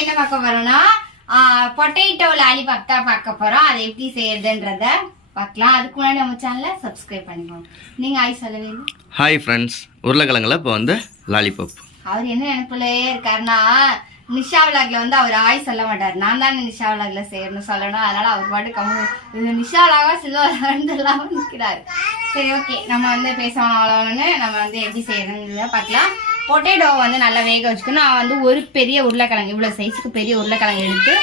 என்ன பார்க்க போறோம்னா பொட்டேட்டோ லாலிபாப் தான் பார்க்க போறோம். அதை எப்படி செய்யறதுன்றத பார்க்கலாம். அதுக்கு முன்னாடி நம்ம சேனலை சப்ஸ்கிரைப் பண்ணிக்கோங்க. நீங்க ஹாய் சொல்லவே இல்லை. ஹாய் ஃப்ரெண்ட்ஸ், உருளைக்கிழங்குல இப்போ வந்து லாலிபாப். அவர் என்ன நினைப்புலயே இருக்காருன்னா நிஷா விளாக்ல வந்து அவர் ஹாய் சொல்ல மாட்டார். நான் தானே நிஷா விளாக்ல செய்யணும்னு சொல்லணும். அதனால அவர் பாட்டு கம்மி நிஷா விளாகா சில்வா நிற்கிறாரு. சரி ஓகே, நம்ம வந்து பேசணும் அவ்வளோன்னு நம்ம வந்து எப்படி செய்யறதுன்னு பார்க்கலாம். பொட்டேட்டோ வந்து நல்லா வேக வச்சுக்கணும். நான் வந்து ஒரு பெரிய உருளைக்கிழங்கு இவ்வளோ சைஸுக்கு பெரிய உருளைக்கிழங்கு எடுத்து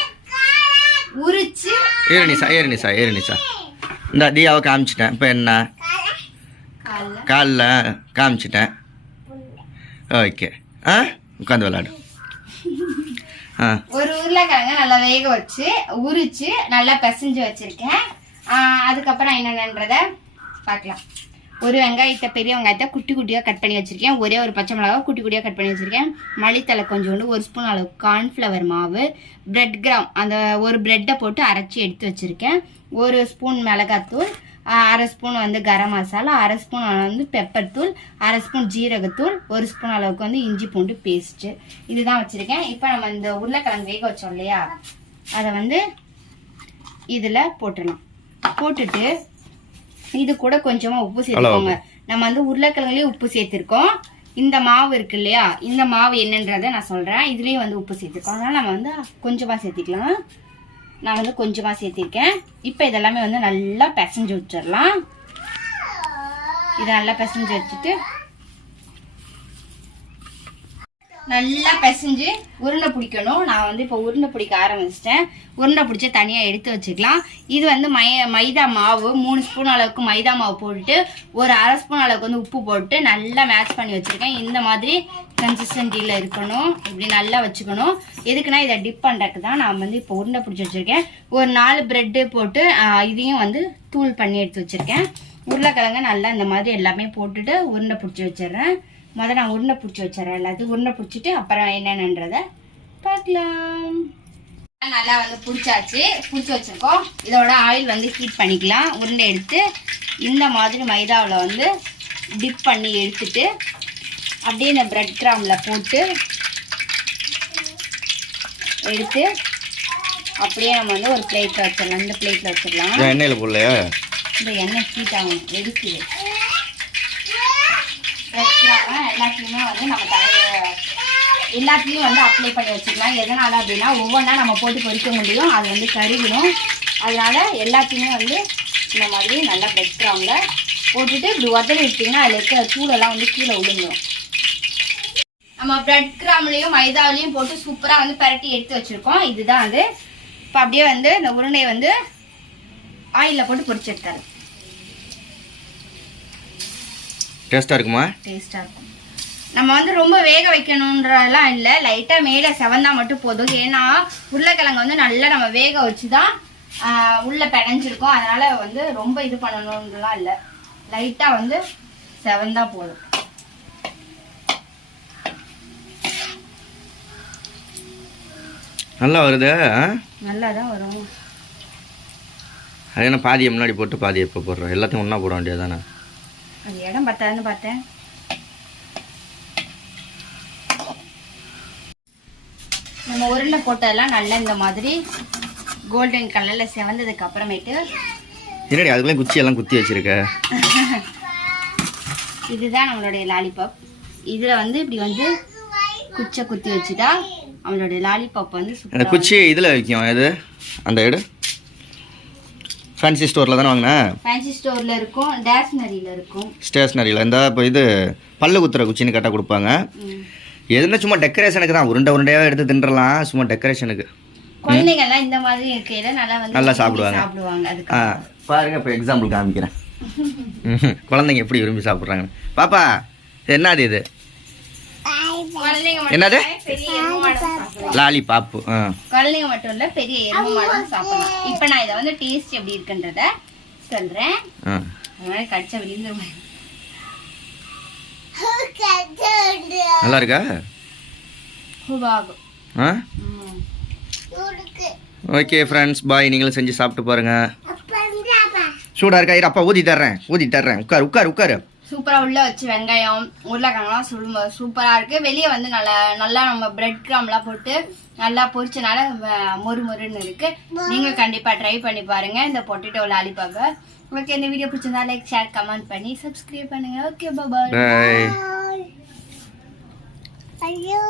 உரிச்சு ஏறினிசா இந்த தீயாவை காமிச்சிட்டேன். இப்போ என்ன காலில் காமிச்சிட்டேன். ஓகே, உட்காந்து விளாடு. ஒரு உருளைக்கிழங்க நல்லா வேக வச்சு உரிச்சு நல்லா பிசைஞ்சு வச்சிருக்கேன். அதுக்கப்புறம் என்னென்னன்றத பார்க்கலாம். ஒரு வெங்காயத்தை பெரிய வெங்காயத்தை குட்டி குட்டியாக கட் பண்ணி வச்சுருக்கேன். ஒரே ஒரு பச்சை மிளகா குட்டி குட்டியாக கட் பண்ணி வச்சுருக்கேன். மல்லித்தலை கொஞ்சோண்டு, ஒரு ஸ்பூன் அளவு கார்ன்ஃப்ளவர் மாவு, பிரெட் கிராம் அந்த ஒரு பிரெட்டை போட்டு அரைச்சி எடுத்து வச்சுருக்கேன். ஒரு ஸ்பூன் மிளகாத்தூள், அரை ஸ்பூன் வந்து கரம் மசாலா, அரை ஸ்பூன் வந்து பெப்பர் தூள், அரை ஸ்பூன் ஜீரகத்தூள், ஒரு ஸ்பூன் அளவுக்கு வந்து இஞ்சி பூண்டு பேஸ்ட்டு, இதுதான் வச்சுருக்கேன். இப்போ நம்ம இந்த உருளைக்கிழங்கு வேக வச்சோம் இல்லையா, அதை வந்து இதில் போட்டுடலாம். போட்டுட்டு இது கூட கொஞ்சமா உப்பு சேர்த்துக்கோங்க. நம்ம வந்து உருளைக்கிழங்குலயே உப்பு சேர்த்திருக்கோம். இந்த மாவு இருக்கு இல்லையா, இந்த மாவு என்னன்றதை நான் சொல்றேன். இதுலயும் வந்து உப்பு சேர்த்திருக்கோம். அதனால நம்ம வந்து கொஞ்சமா சேர்த்திக்கலாம். நான் வந்து கொஞ்சமா சேர்த்திருக்கேன். இப்ப இதெல்லாமே வந்து நல்லா பிசைஞ்சு வச்சிடலாம். இதை நல்லா பிசைஞ்சு வச்சுட்டு நல்லா பிசைஞ்சு உருண்டை பிடிக்கணும். நான் வந்து இப்போ உருண்டை பிடிக்க ஆரம்பிச்சிட்டேன். உருண்டை பிடிச்சி தனியாக எடுத்து வச்சுக்கலாம். இது வந்து மைதா மாவு 3 ஸ்பூன் அளவுக்கு மைதா மாவு போட்டுட்டு ஒரு அரை ஸ்பூன் அளவுக்கு வந்து உப்பு போட்டு நல்லா மேட்ச் பண்ணி வச்சுருக்கேன். இந்த மாதிரி கன்சிஸ்டன்சியில் இருக்கணும். இப்படி நல்லா வச்சுக்கணும். எதுக்குன்னா இதை டிப் பண்ணுறதுக்கு தான் நான் வந்து இப்போ உருண்டை பிடிச்சி வச்சுருக்கேன். ஒரு 4 பிரெட்டு போட்டு இதையும் வந்து தூள் பண்ணி எடுத்து வச்சுருக்கேன். உருளைக்கிழங்க நல்லா இந்த மாதிரி எல்லாமே போட்டுட்டு உருண்டை பிடிச்சி வச்சிடுறேன். முதல்ல நான் உருண்டை பிடிச்சி வச்சிடறேன். எல்லாத்தையும் உருண்டை பிடிச்சிட்டு அப்புறம் என்னென்னன்றதை பார்க்கலாம். நல்லா வந்து பிடிச்சி வச்சிருக்கோம். இதோட ஆயில் வந்து ஹீட் பண்ணிக்கலாம். உருண்டை எடுத்து இந்த மாதிரி மைதாவில் வந்து டிப் பண்ணி எடுத்துட்டு அப்படியே இந்த பிரெட் கிராமில் போட்டு எடுத்து அப்படியே நம்ம வந்து ஒரு பிளேட்டில் வச்சிடலாம். இந்த பிளேட்டில் வச்சிடலாம். எண்ணெயில் போடலையா? இந்த எண்ணெய் ஹீட் ஆகும், எடுக்குது. எல்லாத்தையுமே வந்து நம்ம எல்லாத்துலேயும் வந்து அப்ளை பண்ணி வச்சுக்கலாம். எதனால் அப்படின்னா ஒவ்வொன்றா நம்ம போட்டு பொரிக்க முடியும், அது வந்து கருகணும். அதனால எல்லாத்தையுமே வந்து இந்த மாதிரி நல்லா பிரெட் கிராமில் போட்டுட்டு இப்படி உதறி விட்டிங்கன்னா அதில் இருக்க தூளெல்லாம் வந்து கீழே விழுந்துடும். நம்ம பிரெட் கிராம்லேயும் மைதாவிலையும் போட்டு சூப்பராக வந்து பரட்டி எடுத்து வச்சுருக்கோம். இதுதான் அது. இப்போ அப்படியே வந்து இந்த உருண்டையை வந்து ஆயிலில் போட்டு பொரிச்சு எடுத்தாரு. டேஸ்ட்டாக இருக்குமா? டேஸ்ட்டாக இருக்கும். நம்ம வந்து ரொம்ப வேக வைக்கணுன்றலாம் இல்லை, லைட்டாக மேலே செவந்தா மட்டும் போதும். ஏன்னா உருளைக்கிழங்கு வந்து நல்லா நம்ம வேக வச்சு தான் உள்ளே பிணைஞ்சிருக்கோம். அதனால் வந்து ரொம்ப இது பண்ணணுன்றலாம் இல்லை, லைட்டாக வந்து செவந்தா போதும். நல்லா வருது. நல்லா தான் வரும். அது என்ன பாதியை முன்னாடி போட்டு பாதியை இப்போ போடுறோம்? எல்லாத்தையும் ஒன்றா போட வேண்டியது தானே? அது இடம் பத்தாதுன்னு பார்த்தேன். நம்ம உருண்டை போட்டதெல்லாம் நல்லா இந்த மாதிரி கோல்டன் கலரில் செவந்ததுக்கு அப்புறமேட்டு என்னடி அதுக்குள்ளே குச்சியெல்லாம் குத்தி வச்சிருக்க? இதுதான் நம்மளுடைய லாலிபாப். இதில் வந்து இப்படி வந்து குச்சை குத்தி வச்சுட்டா அவங்களுடைய லாலிபாப் வந்து அந்த குச்சி இதில் வைக்கும். இது அந்த இடம் ஃபேன்சி ஸ்டோரில் தானே வாங்கினேன்? ஃபேன்சி ஸ்டோரில் இருக்கும், ஸ்டேஷ்னரியில் இருக்கும். ஸ்டேஷ்னரியில் இந்த இப்போ இது பல்லு குத்துற குச்சின்னு கரெக்டாக கொடுப்பாங்க. எதுனா சும்மா டெக்கரேஷனுக்கு தான், உருண்டையாக எடுத்து தின்றலாம், சும்மா டெக்கரேஷனுக்கு. குழந்தைங்கள்லாம் இந்த மாதிரி இருக்கையில நல்லா சாப்பிடுவாங்க. பாருங்க, இப்போ எக்ஸாம்பிள் காமிக்கிறேன். குழந்தைங்க எப்படி விரும்பி சாப்பிட்றாங்க பாப்பா. என்னது இது? என்னது? லாலிபாப். குழந்தைங்க மட்டும் இல்ல, பெரிய எறும்பு மாடும் சாப்பிடலாம். இப்போ நான் இதை வந்து டேஸ்ட் எப்படி இருக்குன்றத சொல்றேன். அதனால கடிச்ச விழுந்துருவேன். நல்லா இருக்கா? ஓகே ஃப்ரெண்ட்ஸ், பாய். நீங்களும் செஞ்சு சாப்பிட்டு பாருங்க. சூடாக இருக்கா? அப்பா ஊதி தர்றேன். உட்காரு. சூப்பரா உள்ள வச்சு வெங்காயம் உருளைக்கிழங்குலாம் சூப்பரா இருக்கு. வெளியே வந்து நல்லா நம்ம பிரெட் கிராம்லாம் போட்டு நல்லா பொரிச்சனால மொறுன்னு இருக்கு. நீங்க கண்டிப்பா ட்ரை பண்ணி பாருங்க இந்த பொட்டேட்டோ லாலிபாப். உங்களுக்கு இந்த வீடியோ பிடிச்சிருந்தா லைக் ஷேர் கமெண்ட் பண்ணி சப்ஸ்கிரைப் பண்ணுங்க. Okay bye. பை. ஐயோ